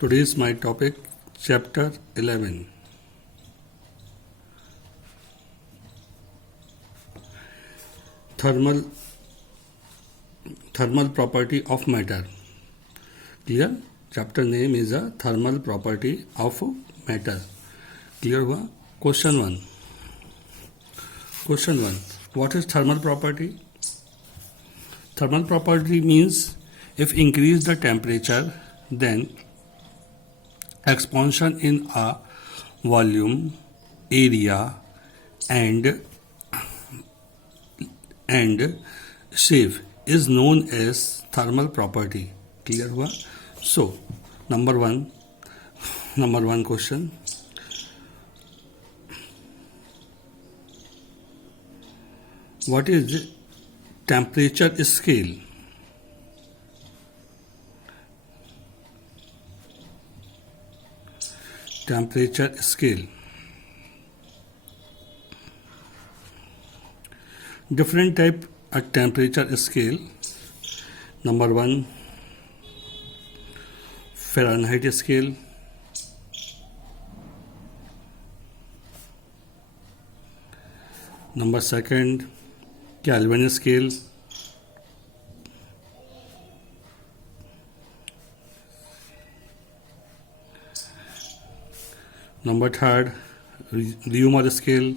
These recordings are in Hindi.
Today is my topic, chapter 11. Thermal property of matter. Clear? Chapter name is a thermal property of matter. Clear हुआ? Question 1. What is thermal property? Thermal property means if increase the temperature, then expansion in a volume, area and shape is known as thermal property. Clear हुआ? So, number one question. What is temperature scale? Temperature scale. Different type of temperature scale. Number 1, Fahrenheit scale. Number 2, Kelvin scale. Number 3, Reaumur scale.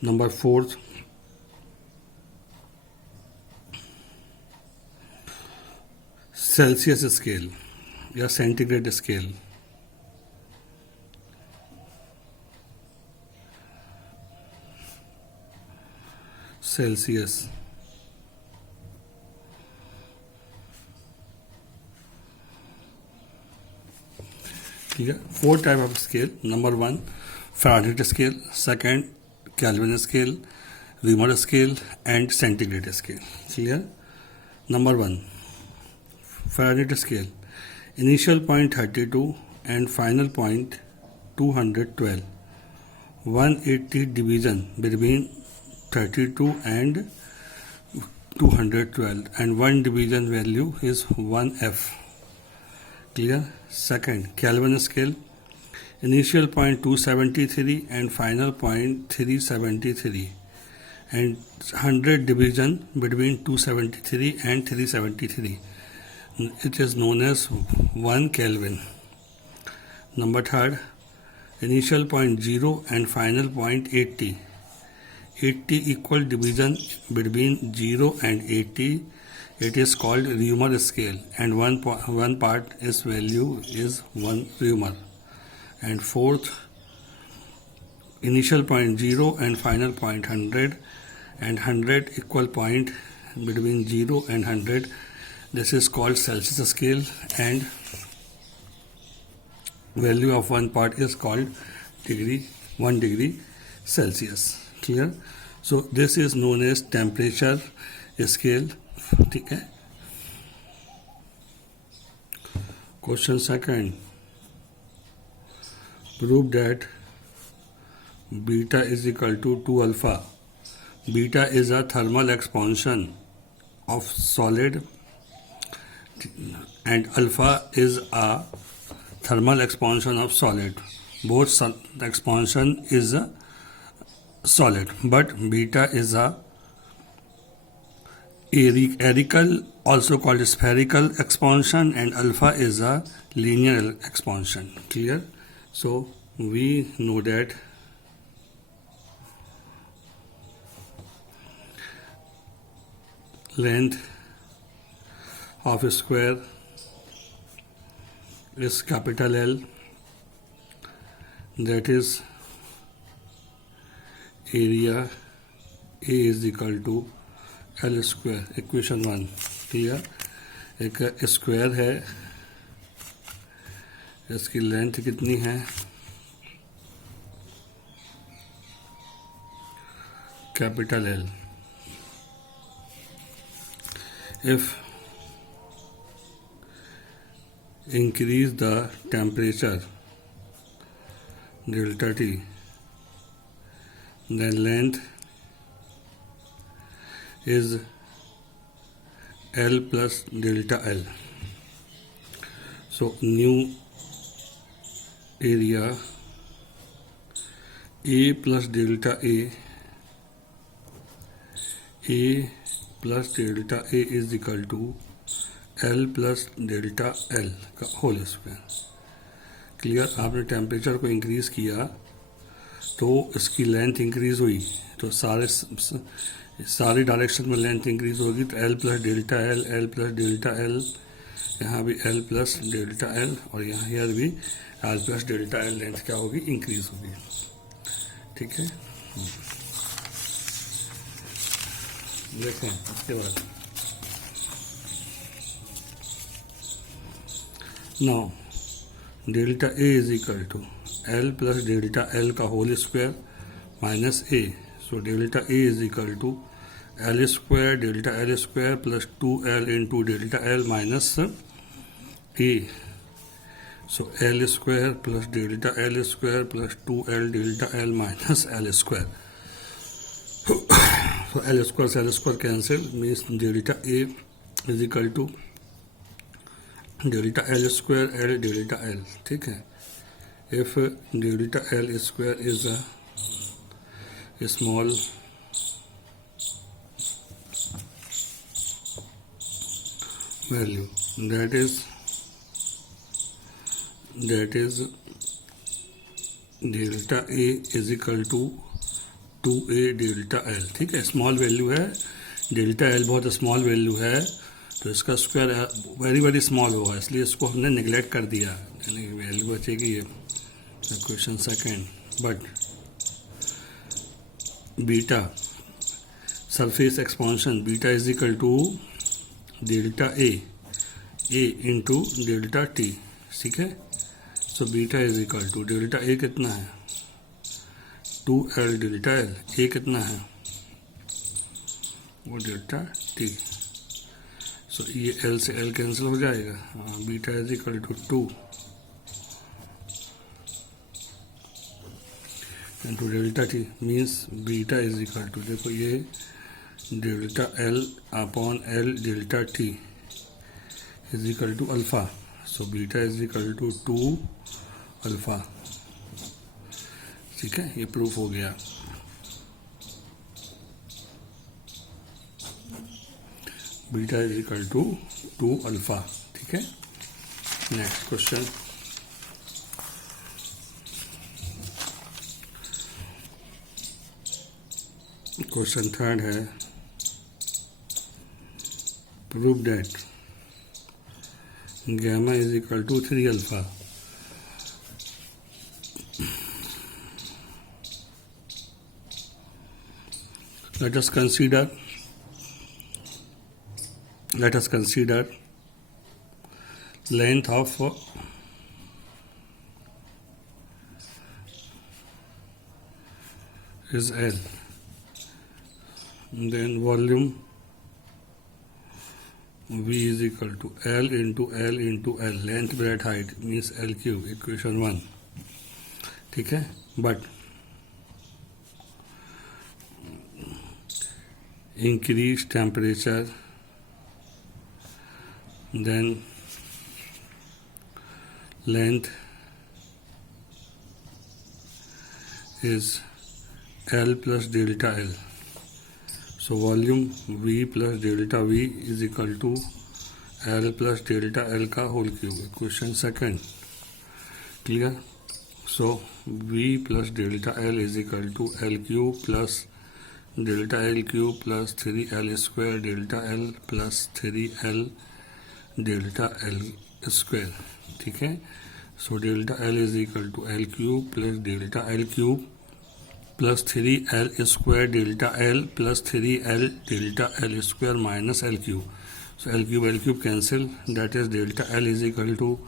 Number 4, Celsius scale या centigrade scale. Celsius. ठीक है. 4 type of scale. Number 1, Fahrenheit scale. 2, Kelvin scale, Reaumur scale and centigrade scale. Clear? Number 1, Fahrenheit scale. Initial point 32 and final point 212. 180 division between 32 and 212 and 1 division value is 1F. Clear? 2, Kelvin scale. Initial point 273 and final point 373 and 100 division between 273 and 373. It is known as 1 Kelvin. Number 3, initial point 0 and final point 80. 80 equal division between 0 and 80. It is called Reaumur scale and one part is value is 1 Reaumur. And 4th, initial point 0 and final point 100 and 100 equal point between 0 and 100. This is called Celsius scale and value of one part is called 1 degree Celsius. Clear? So this is known as temperature scale. ठीक है. Question 2. Prove that beta is equal to 2 alpha. Beta is a thermal expansion of solid and alpha is a thermal expansion of solid. Both expansion is a solid, but beta is a aerial, also called spherical expansion, and alpha is a linear expansion. Clear? So we know that length of a square is capital L, that is area A is equal to L square. Equation 1. Clear? एक स्क्वायर है, इसकी लेंथ कितनी है? Capital L. If increase the temperature delta T, then length is L plus delta L. So new area A plus delta A plus delta A is equal to L plus delta L का होल स्क्वायर. क्लियर. आपने टेम्परेचर को इंक्रीज किया तो इसकी लेंथ इंक्रीज हुई, तो सारे डायरेक्शन में लेंथ इंक्रीज होगी. तो L plus delta L, L plus delta L, यहाँ भी L प्लस डेल्टा एल, और यहाँ भी L plus delta L length क्या होगी, इंक्रीज होगी. ठीक है. देखें इसके बाद now delta A is equal to L plus delta L का whole square minus A. So delta A is equal to L square delta L square plus 2L into delta L minus A. So L square plus delta L square plus 2L delta L minus L square. So L square से L square cancel means delta A is equal to delta L square L delta L. ठीक है. If delta L square is a small value, that is delta A is equal to 2A delta L. ठीक है. स्मॉल वैल्यू है, डेल्टा एल बहुत स्मॉल वैल्यू है, तो इसका स्क्वायर वेरी वेरी स्मॉल होगा, इसलिए इसको हमने निगलेक्ट कर दिया, यानी वैल्यू बचेगी ये. Question second. But beta surface expansion beta is equal to delta A into delta T. ठीक है. So beta is equal to delta A कितना है 2L डेल्टा एल, ए कितना है वो डेल्टा टी. सो ये L से L कैंसिल हो जाएगा. Beta is equal to 2 into delta T means beta is equal to, देखो ये delta L upon L delta T is equal to alpha. So beta is equal to 2 alpha. ठीक है. ये प्रूफ हो गया. Beta is equal to 2 alpha. ठीक है. Next question. क्वेश्चन थर्ड है, prove that gamma is equal to 3 alpha. Let us consider length of is L, then volume V is equal to L into L into L. Length, breadth, height means L cube. Equation 1. ठीक है. But increase temperature, then length is L plus delta L. So volume V plus delta V is equal to L plus delta L का whole cube. Question second. Clear? So V plus delta L is equal to L cube plus delta L cube plus 3L square delta L plus 3L delta L square. ठीक है. So delta L is equal to L cube plus delta L cube plus 3L square delta L plus 3L delta L square minus L cube. So L cube cancel, that is delta L is equal to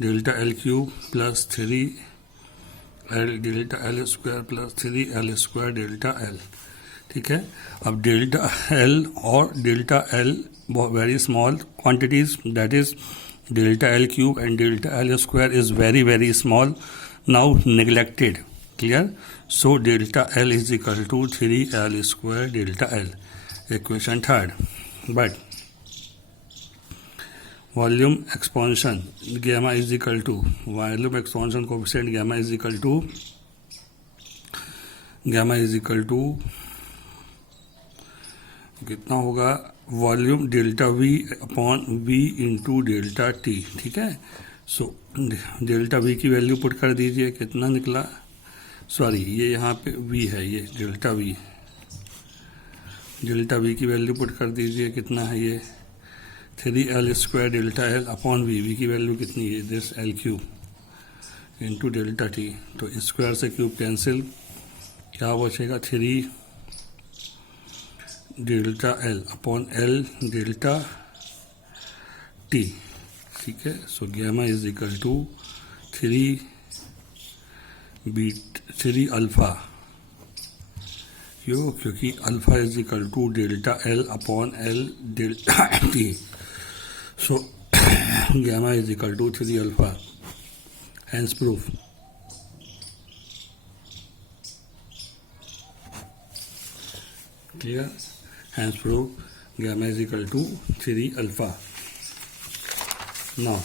delta L cube plus 3L delta L square plus 3L square delta L. ठीक है. अब डेल्टा एल और delta L very small quantities, that is delta L cube and delta L square is very very small, now neglected. Clear. So delta L is equal to 3L square delta L. Equation third. But volume expansion gamma is equal to volume expansion coefficient gamma is equal to कितना होगा, volume delta V upon V into delta T. ठीक है. सो डेल्टा वी की वैल्यू पुट कर दीजिए, कितना निकला, सॉरी ये यहाँ पे वी है, ये डेल्टा वी की वैल्यू पुट कर दीजिए, कितना है ये 3L² delta L upon V की वैल्यू कितनी है, this L cube into delta T. तो स्क्वायर से क्यूब कैंसिल, क्या बचेगा 3 delta L upon L delta T. ठीक है. So gamma is equal to 3 alpha, क्यों, क्योंकि alpha is equal to delta L upon L delta T. So gamma is equal to 3 alpha. Hence proof. Clear. Hence prove gamma is equal to 3 alpha. Now,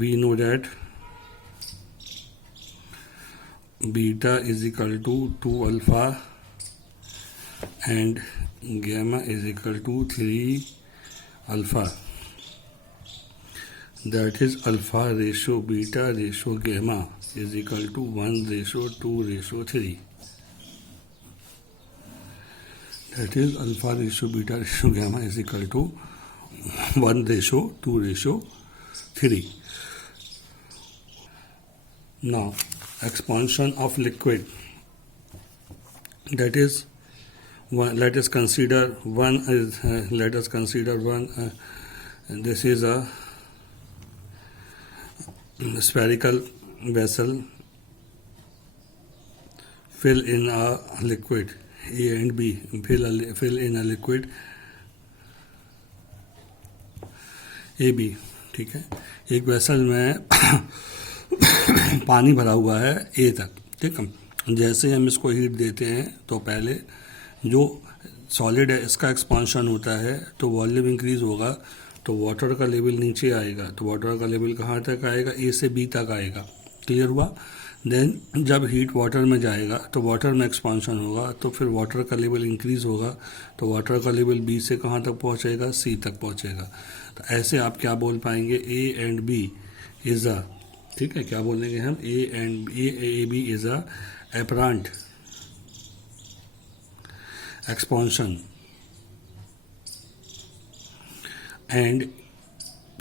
we know that beta is equal to 2 alpha and gamma is equal to 3 alpha. That is alpha ratio beta ratio gamma is equal to 1:2:3. That is alpha ratio beta ratio gamma is equal to 1:2:3. Now expansion of liquid, that is one, let us consider one this is a spherical vessel, fill in a liquid A and B, fill in a liquid AB. ठीक है. एक वेसल में पानी भरा हुआ है ए तक. ठीक है. जैसे हम इसको हीट देते हैं तो पहले जो सॉलिड है इसका एक्सपांशन होता है तो वॉल्यूम इंक्रीज होगा, तो वाटर का लेवल नीचे आएगा, तो वाटर का लेवल कहाँ तक आएगा, ए से बी तक आएगा. क्लियर हुआ. देन जब हीट वाटर में जाएगा तो वाटर में एक्सपांशन होगा, तो फिर वाटर का लेवल इंक्रीज होगा, तो वाटर का लेवल बी से कहाँ तक पहुँचेगा, सी तक पहुँचेगा. तो ऐसे आप क्या बोल पाएंगे, A and B is a, ठीक है, क्या बोलेंगे हम, A B is a apparent expansion and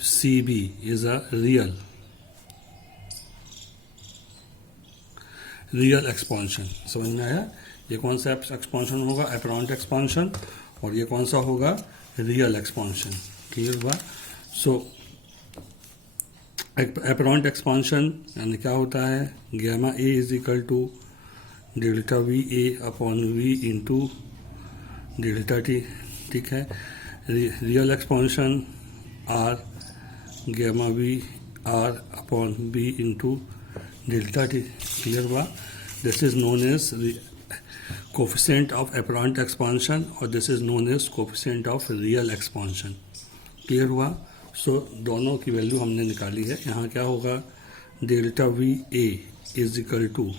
CB is a real expansion. समझ में आया. ये कौन सा एक्सपांशन होगा, एपरेंट एक्सपांशन, और ये कौन सा होगा, रियल एक्सपांशन. क्लियर हुआ. सो एपरेंट एक्सपांशन यानी क्या होता है, gamma A is equal to delta V A upon V into delta T. ठीक है. Real expansion R gamma V R upon B into delta T. Clear हुआ. This is known as coefficient of apparent expansion और this is known as coefficient of real expansion. Clear हुआ. सो दोनों की वैल्यू हमने निकाली है. यहाँ क्या होगा, delta V A is equal to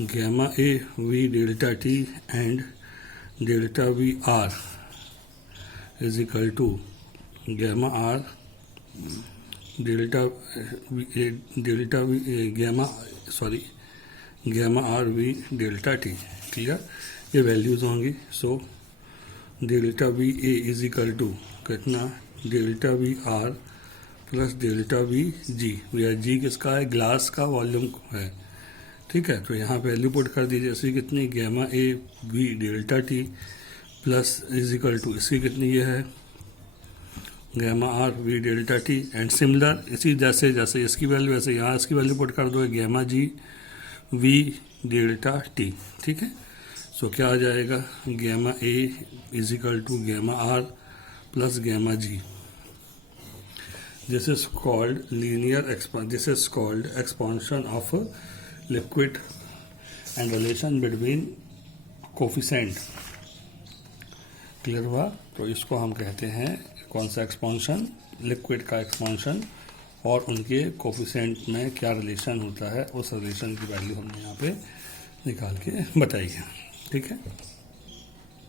gamma A V delta T and delta V R is equal to gamma r gamma r v delta t. Clear. ये वैल्यूज होंगी. So delta V A is equal to कितना, delta V R plus delta V G. या जी किसका है, ग्लास का वॉल्यूम है. ठीक है. तो यहाँ वैल्यू पुट कर दीजिए. इसकी कितनी, gamma A V delta T plus is equal to इसकी कितनी, ये है gamma R V delta T. And similar इसी जैसे जैसे इसकी वैल्यू ऐसे यहाँ इसकी वैल्यू पुट कर दो, gamma G V delta T. ठीक है. सो क्या आ जाएगा, gamma A is equal to gamma R plus gamma G. This is called this is called expansion of a liquid and relation between coefficient. Clear हुआ? तो इसको हम कहते हैं कौन सा एक्सपांशन? लिक्विड का एक्सपांशन, और उनके कोफिशेंट में क्या रिलेशन होता है, उस रिलेशन की वैल्यू हमने यहाँ पे निकाल के बताई है. ठीक है.